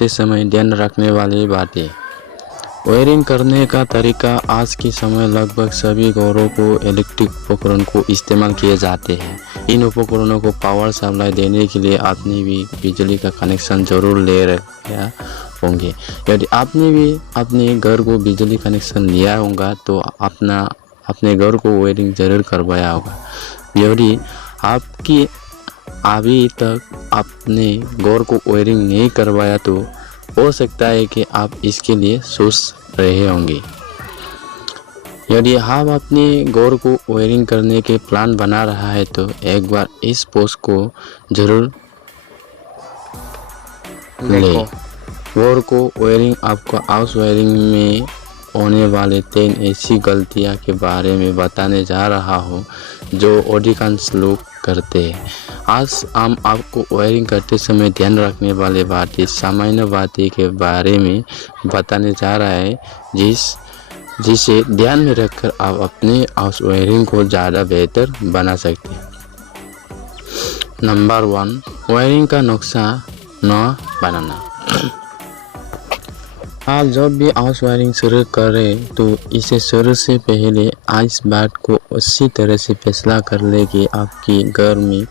करते समय ध्यान रखने वाली बातें। वायरिंग करने का तरीका। आज के समय लगभग सभी घरों को इलेक्ट्रिक उपकरण को इस्तेमाल किए जाते हैं। इन उपकरणों को पावर सप्लाई देने के लिए आपने भी बिजली का कनेक्शन जरूर ले रखे होंगे। यदि आपने भी अपने घर को बिजली कनेक्शन लिया होगा तो अपने घर को वायरिंग जरूर करवाया होगा। यदि आपकी अभी तक आपने घर को वायरिंग नहीं करवाया तो हो सकता है कि आप इसके लिए सोच रहे होंगे। यदि आप अपने घर को वायरिंग करने के प्लान बना रहा है तो एक बार इस पोस्ट को जरूर लें। घर को वायरिंग। आपको हाउस वायरिंग में होने वाले 3 ऐसी गलतियां के बारे में बताने जा रहा हूँ जो अधिकांश लोग करते हैं। आज हम आपको वायरिंग करते समय ध्यान रखने वाले बातें, सामान्य बातें के बारे में बताने जा रहा है जिसे ध्यान में रखकर आप अपने हाउस वायरिंग को ज़्यादा बेहतर बना सकते हैं। नंबर 1, वायरिंग का नक्शा न बनाना। आप जब भी हाउस वायरिंग शुरू करें तो इसे शुरू से पहले इस बात को अच्छी तरह से फैसला कर ले कि आपकी घर में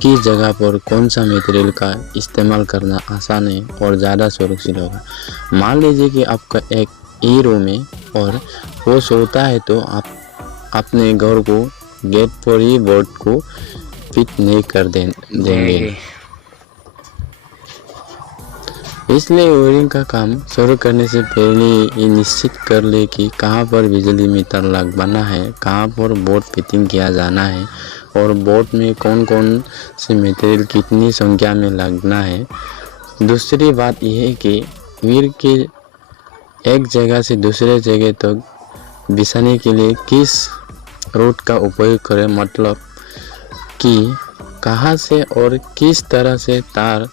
किस जगह पर कौन सा मटेरियल का इस्तेमाल करना आसान है और ज़्यादा सुरक्षित होगा। मान लीजिए कि आपका एक ही रूम है और वो सोता है तो आप अपने घर को गेट पर ही बोर्ड को फिट नहीं कर देंगे। इसलिए वायरिंग का काम शुरू करने से पहले ये निश्चित कर ले कि कहाँ पर बिजली मीटर लगवाना है, कहाँ पर बोर्ड फिटिंग किया जाना है और बोर्ड में कौन कौन से मटेरियल कितनी संख्या में लगना है। दूसरी बात यह है कि वायर के एक जगह से दूसरे जगह तक बिछाने के लिए किस रूट का उपयोग करें, मतलब कि कहाँ से और किस तरह से तार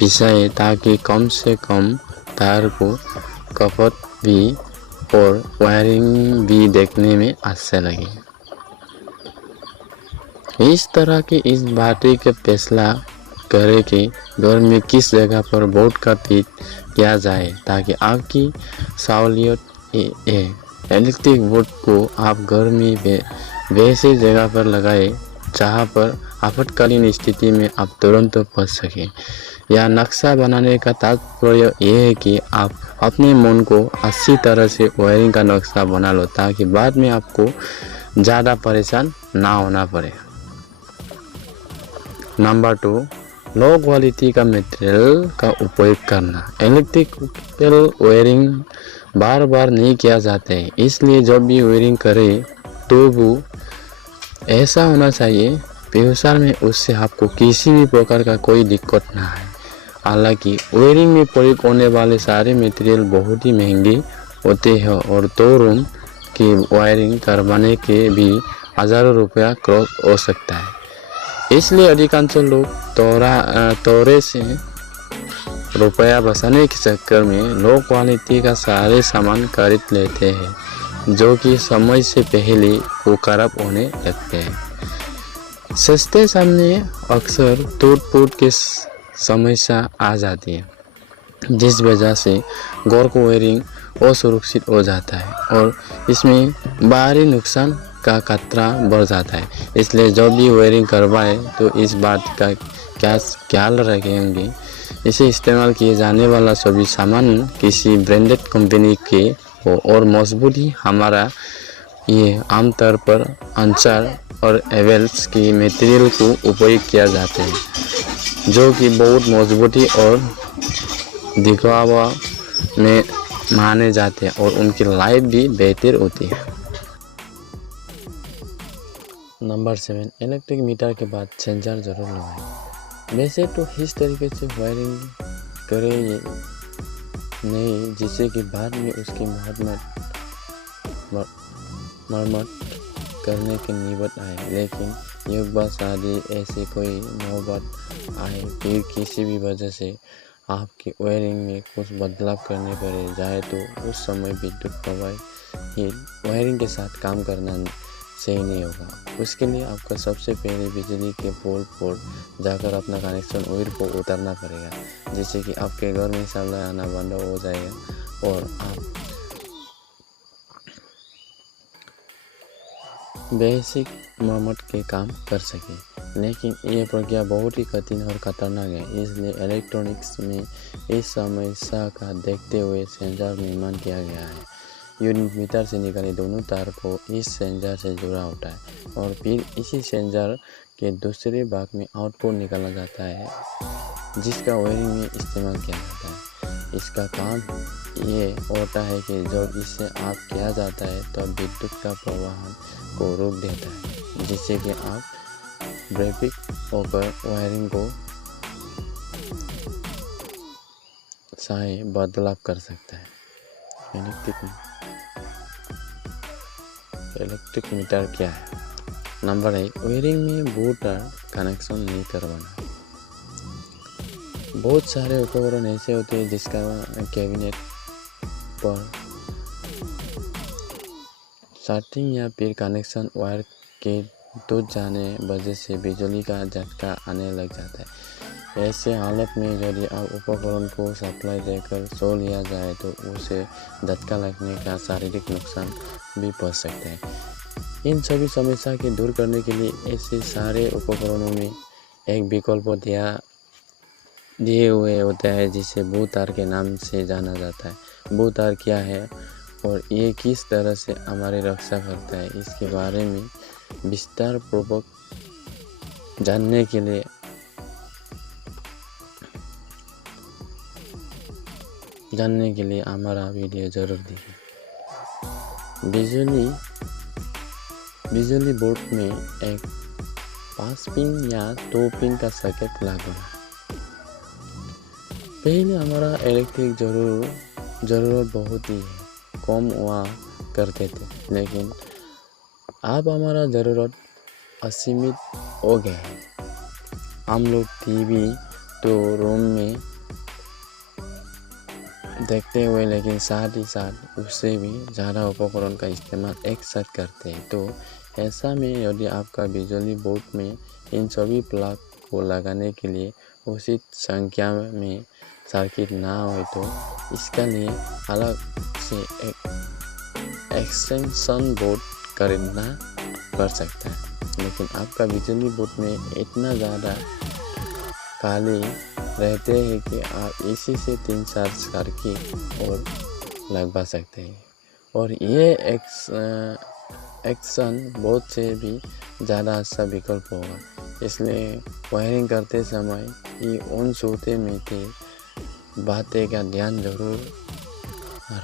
बिछाए ताकि कम से कम तार को खपत भी और वायरिंग भी देखने में अच्छा लगे। इस तरह की इस बातें का फैसला करें कि घर में किस जगह पर बोर्ड का फिट किया जाए ताकि आपकी सहूलियत इलेक्ट्रिक बोर्ड को आप घर में वैसे जगह पर लगाएं जहाँ पर आपातकालीन स्थिति में आप तुरंत पहुँच सकें। यह नक्शा बनाने का तात्पर्य यह है कि आप अपने मन को अच्छी तरह से वायरिंग का नक्शा बना लो ताकि बाद में आपको ज़्यादा परेशान ना होना पड़े। नंबर 2, लो क्वालिटी का मटेरियल का उपयोग करना। इलेक्ट्रिकल वायरिंग बार बार नहीं किया जाता है, इसलिए जब भी वायरिंग करें तो वो ऐसा होना चाहिए व्यवसाय में उससे आपको किसी भी प्रकार का कोई दिक्कत ना है। हालांकि वायरिंग में प्रयोग होने वाले सारे मटेरियल बहुत ही महंगे होते हैं और 2 रूम की वायरिंग करवाने के भी हज़ारों रुपया क्रॉस हो सकता है। इसलिए अधिकांश लोग थोड़े से रुपया बचाने के चक्कर में लो क्वालिटी का सारे सामान खरीद लेते हैं जो कि समय से पहले वो खराब होने लगते हैं। सस्ते सामने अक्सर टूट-फूट की समस्या आ जाती है जिस वजह से घर को वायरिंग असुरक्षित हो जाता है और इसमें बाहरी नुकसान का खतरा बढ़ जाता है। इसलिए जब भी वायरिंग करवाए तो इस बात का ख्याल रखेंगे इसे इस्तेमाल किए जाने वाला सभी सामान किसी ब्रांडेड कंपनी के हो और मजबूती हमारा ये आमतौर पर अंचार और एवेल्स की मटेरियल को उपयोग किया जाता है जो कि बहुत मजबूती और दिखावा में माने जाते हैं और उनकी लाइफ भी बेहतर होती है। नंबर 7, इलेक्ट्रिक मीटर के बाद सेंसर जरूर लगाएं। वैसे तो इस तरीके से वायरिंग करें नहीं जिससे कि बाद में उसकी मरम्मत करने की नौबत आए, लेकिन एक बार शादी ऐसी कोई नौबत आए फिर किसी भी वजह से आपकी वायरिंग में कुछ बदलाव करने पड़े जाए तो उस समय विद्युत प्रवाह ही वायरिंग के साथ काम करना सही नहीं होगा। उसके लिए आपको सबसे पहले बिजली के पोल पर जाकर अपना कनेक्शन वायर को उतारना पड़ेगा, जिससे कि आपके घर में सप्लाई आना बंद हो जाएगा और आप बेसिक मरम्मत के काम कर सकें। लेकिन यह प्रक्रिया बहुत ही कठिन और खतरनाक है, इसलिए इलेक्ट्रॉनिक्स में इस समस्या का देखते हुए सेंसर निर्माण किया गया है। यूनिट मीटर से निकले दोनों तार को इस सेंसर से जुड़ा होता है और फिर इसी सेंसर के दूसरे भाग में आउटपुट निकाला जाता है, जिसका वायरिंग में इस्तेमाल किया जाता है। इसका काम ये होता है कि जब इसे ऑफ किया जाता है तो विद्युत का प्रवाह को रोक देता है, जिससे कि आप ब्रेक होकर वायरिंग को सही बदलाव कर सकते हैं। इलेक्ट्रिक मीटर क्या है? नंबर 1, वायरिंग में बूटर कनेक्शन नहीं करवाना। बहुत सारे उपकरण ऐसे होते हैं जिसका कैबिनेट पर स्टार्टिंग या फिर कनेक्शन वायर के टूट जाने वजह से बिजली का झटका आने लग जाता है। ऐसे हालत में यदि आप उपकरण को सप्लाई देकर सो लिया जाए तो उसे झटका लगने का शारीरिक नुकसान भी पहुंच सकता है। इन सभी समस्या के दूर करने के लिए ऐसे सारे उपकरणों में एक विकल्प दिए हुए होता है, जिसे बू तार के नाम से जाना जाता है। बू तार क्या है और ये किस तरह से हमारी रक्षा करता है, इसके बारे में विस्तार पूर्वक जानने के लिए हमारा वीडियो जरूर देखिए। बिजली बोर्ड में एक 5 पिन या 2 पिन का सर्किट लागू है। पहले हमारा इलेक्ट्रिक ज़रूरत बहुत ही कम हुआ करते थे, लेकिन अब हमारा ज़रूरत असीमित हो गया है। हम लोग टीवी तो रूम में देखते हुए, लेकिन साथ ही साथ उससे भी ज़्यादा उपकरण का इस्तेमाल एक साथ करते हैं। तो ऐसा में यदि आपका बिजली बोर्ड में इन सभी प्लग को लगाने के लिए उचित संख्या में सर्किट ना हो तो इसके लिए अलग से एक एक्सटेंशन बोर्ड खरीदना पड़ सकता है। लेकिन आपका बिजली बोर्ड में इतना ज़्यादा खाली रहते हैं कि आप इसी से 3-4 सर्किट और लगवा सकते हैं, और ये एक्शन बोर्ड से भी ज़्यादा अच्छा विकल्प होगा। इसलिए वायरिंग करते समय ये उन छोटे मीठे बातें का ध्यान जरूर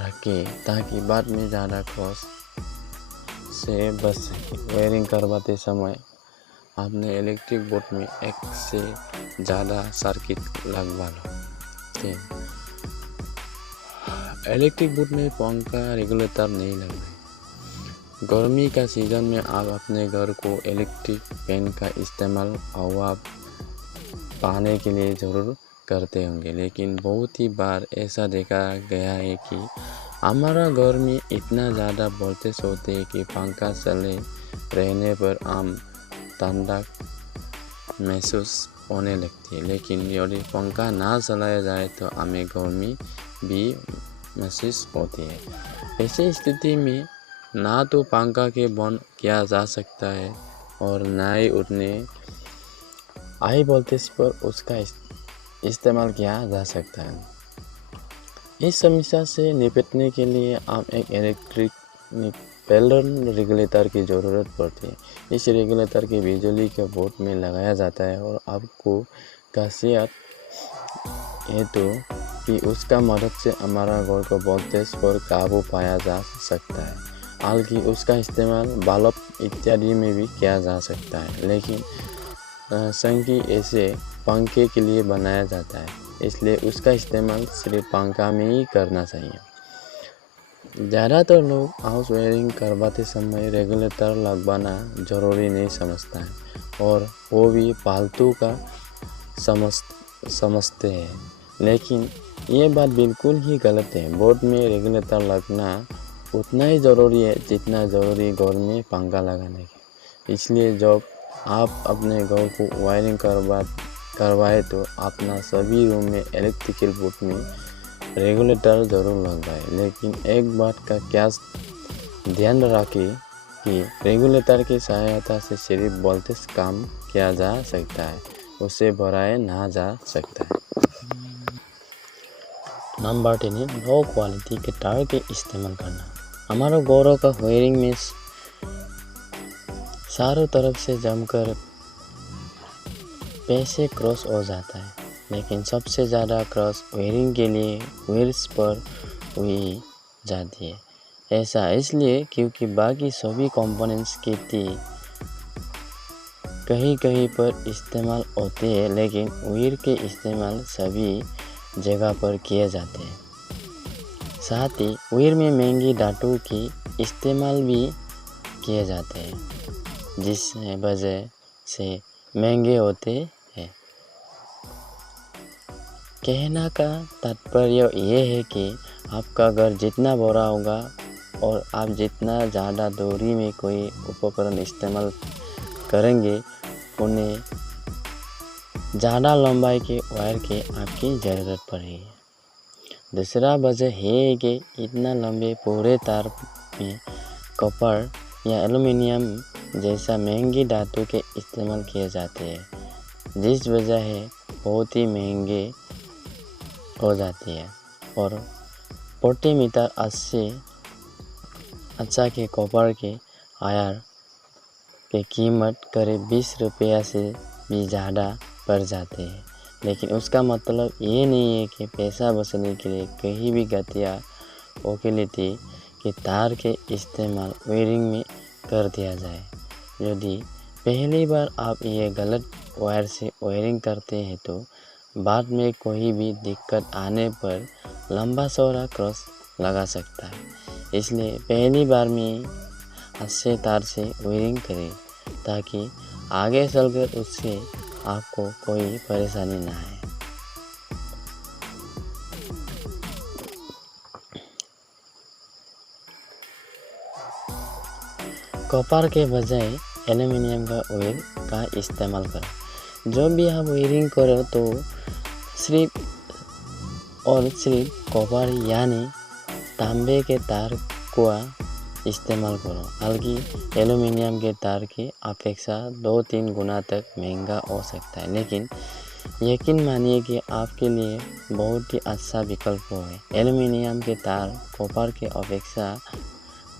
रखें, ताकि बाद में ज़्यादा कॉस्ट से बच सके। वायरिंग करवाते समय आपने इलेक्ट्रिक बोर्ड में एक से ज़्यादा सर्किट लगवा लो। इलेक्ट्रिक बोर्ड में पंखा रेगुलेटर नहीं लगवाए। गर्मी का सीज़न में आप अपने घर को इलेक्ट्रिक फैन का इस्तेमाल हवा पाने के लिए ज़रूर करते होंगे, लेकिन बहुत ही बार ऐसा देखा गया है कि हमारा घर में इतना ज़्यादा वोल्टेज होते हैं कि पंखा चले रहने पर हम ठंडक महसूस होने लगती है, लेकिन यदि पंखा ना चलाया जाए तो हमें गर्मी भी महसूस होती है। ऐसी स्थिति में ना तो पंखा के बंद किया जा सकता है और ना ही उतने हाई वोल्टेज पर उसका इस्तेमाल किया जा सकता है। इस समस्या से निपटने के लिए आप एक इलेक्ट्रिक पैरेलल रेगुलेटर की ज़रूरत पड़ती है। इस रेगुलेटर के बिजली के बोर्ड में लगाया जाता है और आपको खासियत है तो कि उसका मदद से हमारा घर को वोल्टेज पर काबू पाया जा सकता है। हालांकि उसका इस्तेमाल बल्ब इत्यादि में भी किया जा सकता है, लेकिन संकी ऐसे पंखे के लिए बनाया जाता है, इसलिए उसका इस्तेमाल सिर्फ पंखा में ही करना चाहिए। ज़्यादातर लोग हाउस वायरिंग करवाते समय रेगुलेटर लगवाना ज़रूरी नहीं समझता है, और वो भी फालतू का समझते हैं, लेकिन ये बात बिल्कुल ही गलत है। बोर्ड में रेगुलेटर लगना उतना ही ज़रूरी है जितना ज़रूरी घर में पंखा लगाने की। इसलिए जब आप अपने घर को वायरिंग करवाए तो अपना सभी रूम में इलेक्ट्रिकल बोर्ड में रेगुलेटर ज़रूर लगवाए। लेकिन एक बात का क्या ध्यान रखें कि रेगुलेटर की सहायता से सिर्फ वोल्टेज कम किया जा सकता है, उसे बढ़ाया ना जा सकता है। नंबर 10 है लो क्वालिटी के तार के इस्तेमाल करना। हमारे घरों का वायरिंग में चारों तरफ से जमकर पैसे क्रॉस हो जाता है, लेकिन सबसे ज़्यादा क्रॉस वायरिंग के लिए वायर्स पर हुई जाती है। ऐसा इसलिए क्योंकि बाकी सभी कंपोनेंट्स की कहीं कहीं पर इस्तेमाल होते हैं, लेकिन वायर के इस्तेमाल सभी जगह पर किए जाते हैं। साथ ही वायर में महंगी धातु की इस्तेमाल भी किए जाते हैं, जिस वजह से महंगे होते हैं। कहना का तात्पर्य यह है कि आपका घर जितना बड़ा होगा और आप जितना ज़्यादा दूरी में कोई उपकरण इस्तेमाल करेंगे, उन्हें ज़्यादा लंबाई के वायर की आपकी ज़रूरत पड़ेगी। दूसरा वजह है कि इतना लंबे पूरे तार में कॉपर या एल्युमिनियम जैसा महंगी धातु के इस्तेमाल किए जाते हैं, जिस वजह है बहुत ही महंगे हो जाती है। और प्रति मीटर 80 अच्छा के कॉपर के वायर की कीमत करीब 20 रुपया से भी ज़्यादा पड़ जाते हैं। लेकिन उसका मतलब ये नहीं है कि पैसा बचाने के लिए कहीं भी घटिया क्वालिटी के तार के इस्तेमाल वायरिंग में कर दिया जाए। यदि पहली बार आप ये गलत वायर से वायरिंग करते हैं तो बाद में कोई भी दिक्कत आने पर लंबा चौड़ा क्रॉस लगा सकता है। इसलिए पहली बार में अच्छे तार से वायरिंग करें ताकि आगे चलकर उससे आपको कोई परेशानी ना आए। कॉपर के बजाय एल्युमिनियम का वायर का इस्तेमाल करें। जब भी आप वायरिंग करो तो सिर्फ और सिर्फ कॉपर यानी तांबे के तार का इस्तेमाल करो, बल्कि एल्युमिनियम के तार की अपेक्षा 2-3 गुना तक महंगा हो सकता है, लेकिन यकीन मानिए कि आपके लिए बहुत ही अच्छा विकल्प है। एल्युमिनियम के तार कॉपर के अपेक्षा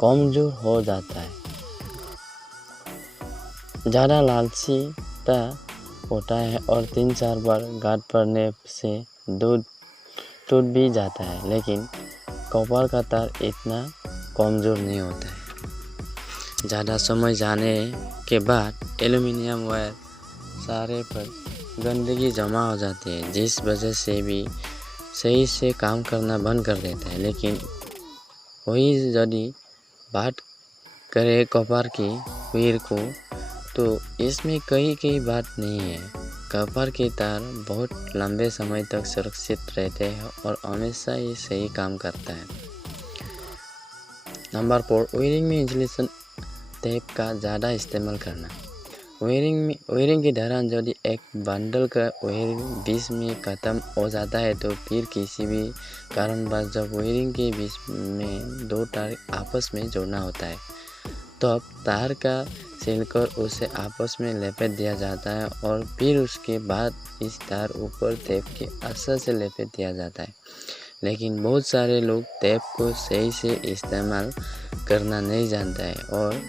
कमजोर हो जाता है, ज़्यादा लालचीता होता है और 3-4 बार गाठ पड़ने से टूट भी जाता है, लेकिन कॉपर का तार इतना कमज़ोर नहीं होता है। ज़्यादा समय जाने के बाद एल्युमिनियम वायर सारे पर गंदगी जमा हो जाती है, जिस वजह से भी सही से काम करना बंद कर देता है। लेकिन वही यदि बात करें कॉपर की वायर को, तो इसमें कई बात नहीं है। कॉपर के तार बहुत लंबे समय तक सुरक्षित रहते हैं और हमेशा ये सही काम करता है। नंबर 4 वायरिंग में इंसुलेशन टेप का ज़्यादा इस्तेमाल करना। वायरिंग के दौरान यदि एक बंडल का वायर बीच में ख़त्म हो जाता है तो फिर किसी भी कारणवश जब वायरिंग के बीच में 2 तार आपस में जोड़ना होता है, तब तार का सिलकर उसे आपस में लपेट दिया जाता है और फिर उसके बाद इस तार ऊपर टेप के असर से लपेट दिया जाता है। लेकिन बहुत सारे लोग टेप को सही से इस्तेमाल करना नहीं जानता है और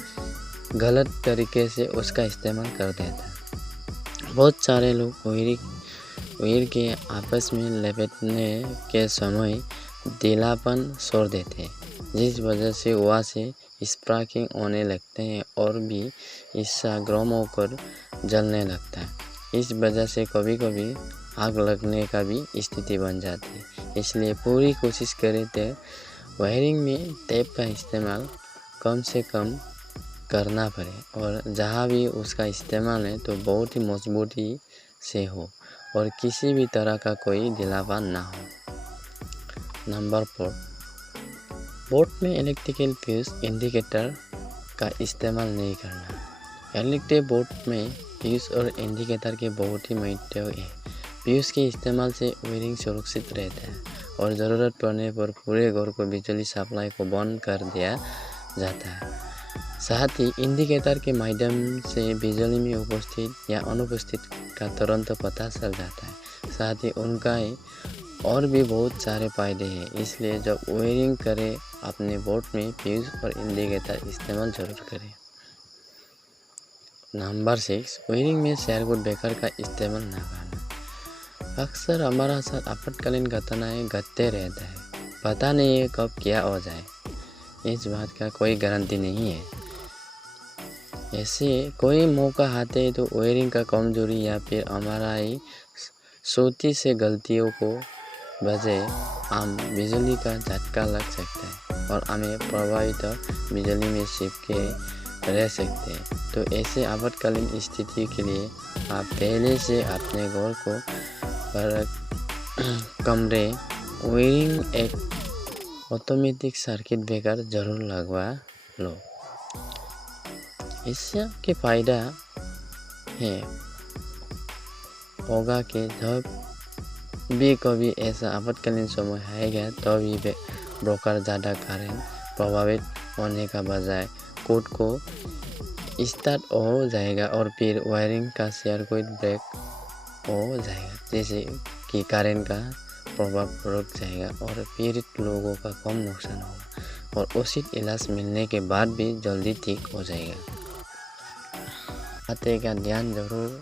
गलत तरीके से उसका इस्तेमाल कर देता है। बहुत सारे लोग वायर के आपस में लपेटने के समय ढीलापन छोड़ देते हैं, जिस वजह से वहाँ से स्पार्किंग होने लगते हैं और भी हिस्सा गर्म होकर जलने लगता है। इस वजह से कभी कभी आग लगने का भी स्थिति बन जाती है। इसलिए पूरी कोशिश करें तो वायरिंग में टेप का इस्तेमाल कम से कम करना पड़े और जहाँ भी उसका इस्तेमाल है तो बहुत ही मजबूती से हो और किसी भी तरह का कोई ढीलापन ना हो। नंबर 4 बोट में इलेक्ट्रिकल फ्यूज इंडिकेटर का इस्तेमाल नहीं करना। इलेक्ट्रिक बोट में फ्यूज और इंडिकेटर के बहुत ही महत्व है। फ्यूज के इस्तेमाल से वायरिंग सुरक्षित रहता है और ज़रूरत पड़ने पर पूरे घर को बिजली सप्लाई को बंद कर दिया जाता है। साथ ही इंडिकेटर के माध्यम से बिजली में उपस्थित या अनुपस्थित का तुरंत पता चल जाता है। साथ ही उनका और भी बहुत सारे फायदे हैं, इसलिए जब वायरिंग करें अपने बोट में फ्यूज और इंडिकेटर इस्तेमाल जरूर करें। नंबर 6, वायरिंग में सर्किट ब्रेकर का इस्तेमाल ना करना। अक्सर हमारा साथ आपातकालीन घटनाएं घटते रहता है, पता नहीं है कब क्या हो जाए, इस बात का कोई गारंटी नहीं है। ऐसे कोई मौका आते है तो वायरिंग का कमजोरी या फिर हमारा ही छोटी से गलतियों को वजह हम बिजली का झटका लग सकता है और हमें प्रभावित बिजली में चिपके रह सकते हैं। तो ऐसे आपातकालीन स्थिति के लिए आप पहले से अपने घर को कमरे वायरिंग एक ऑटोमेटिक सर्किट ब्रेकर जरूर लगवा लो। इससे के फायदा है होगा कि जब भी कभी ऐसा आपातकालीन समय आएगा तो भी ब्रेकर ज़्यादा करंट प्रभावित होने का बजाय कोड को स्टार्ट हो जाएगा और फिर वायरिंग का सर्किट ब्रेक हो जाएगा, जैसे कि करंट का प्रभाव रुक जाएगा और पीड़ित लोगों का कम नुकसान होगा और उचित इलाज मिलने के बाद भी जल्दी ठीक हो जाएगा। बातें का ध्यान जरूर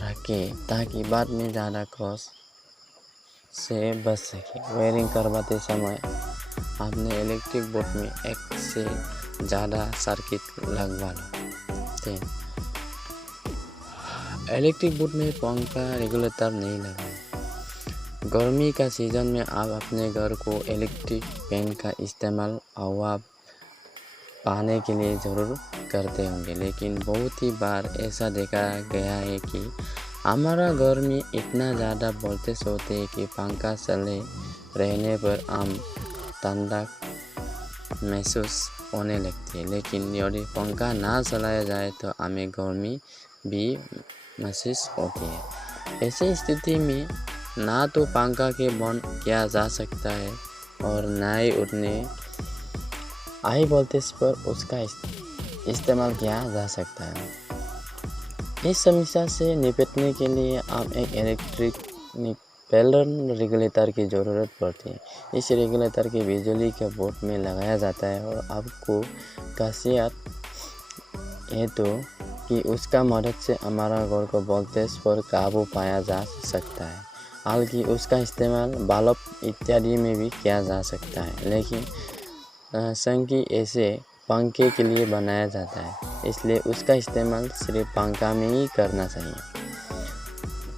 रखें ताकि बाद में ज़्यादा कॉस्ट से बच सके। वायरिंग करवाते समय आपने इलेक्ट्रिक बोर्ड में एक से ज़्यादा सर्किट लगवा लो। 3, इलेक्ट्रिक बोर्ड में पंखा रेगुलेटर नहीं लगाएं। गर्मी का सीज़न में आप अपने घर को इलेक्ट्रिक फैन का इस्तेमाल हवा पाने के लिए ज़रूर करते होंगे, लेकिन बहुत ही बार ऐसा देखा गया है कि हमारा घर में इतना ज़्यादा वोल्टेज होते हैं कि पंखा चले रहने पर हम ठंडा महसूस होने लगती है, लेकिन यदि पंखा ना चलाया जाए तो हमें गर्मी भी महसूस होती है। ऐसी स्थिति में ना तो पंखा के बंद किया जा सकता है और ना ही उतने हाई वोल्टेज पर उसका इस्तेमाल किया जा सकता है। इस समस्या से निपटने के लिए आप एक इलेक्ट्रिक पैरेलल रेगुलेटर की ज़रूरत पड़ती है। इस रेगुलेटर के बिजली के बोर्ड में लगाया जाता है और आपको खासियत है तो कि उसका मदद से हमारा घर को वोल्टेज पर काबू पाया जा सकता है। हालांकि उसका इस्तेमाल बल्ब इत्यादि में भी किया जा सकता है, लेकिन संकी ऐसे पंखे के लिए बनाया जाता है, इसलिए उसका इस्तेमाल सिर्फ पंखा में ही करना चाहिए।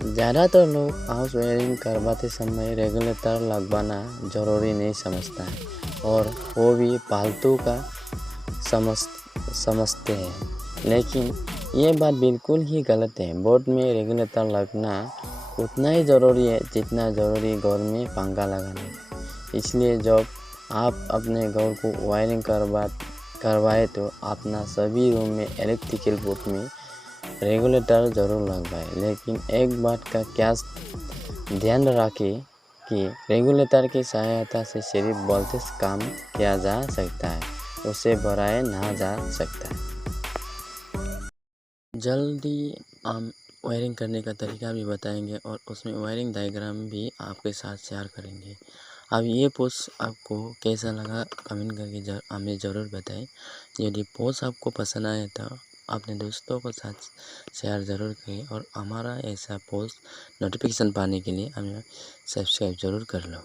ज़्यादातर लोग हाउस वायरिंग करवाते समय रेगुलेटर लगवाना ज़रूरी नहीं समझता है और वो भी फालतू का समझते हैं, लेकिन ये बात बिल्कुल ही गलत है। बोर्ड में रेगुलेटर लगना उतना ही ज़रूरी है जितना ज़रूरी घर में पंखा लगाना। इसलिए जब आप अपने घर को वायरिंग करवाए तो अपना सभी रूम में इलेक्ट्रिकल बोर्ड में रेगुलेटर ज़रूर लगवाएं, लेकिन एक बात का क्या ध्यान रखें कि रेगुलेटर की सहायता से सिर्फ वोल्टेज कम किया जा सकता है, उसे बढ़ाया ना जा सकता है। जल्दी हम वायरिंग करने का तरीका भी बताएंगे और उसमें वायरिंग डायग्राम भी आपके साथ शेयर करेंगे। अब ये पोस्ट आपको कैसा लगा कमेंट करके हमें ज़रूर बताएं। यदि पोस्ट आपको पसंद आए तो अपने दोस्तों के साथ शेयर ज़रूर करें और हमारा ऐसा पोस्ट नोटिफिकेशन पाने के लिए हमें सब्सक्राइब ज़रूर कर लो।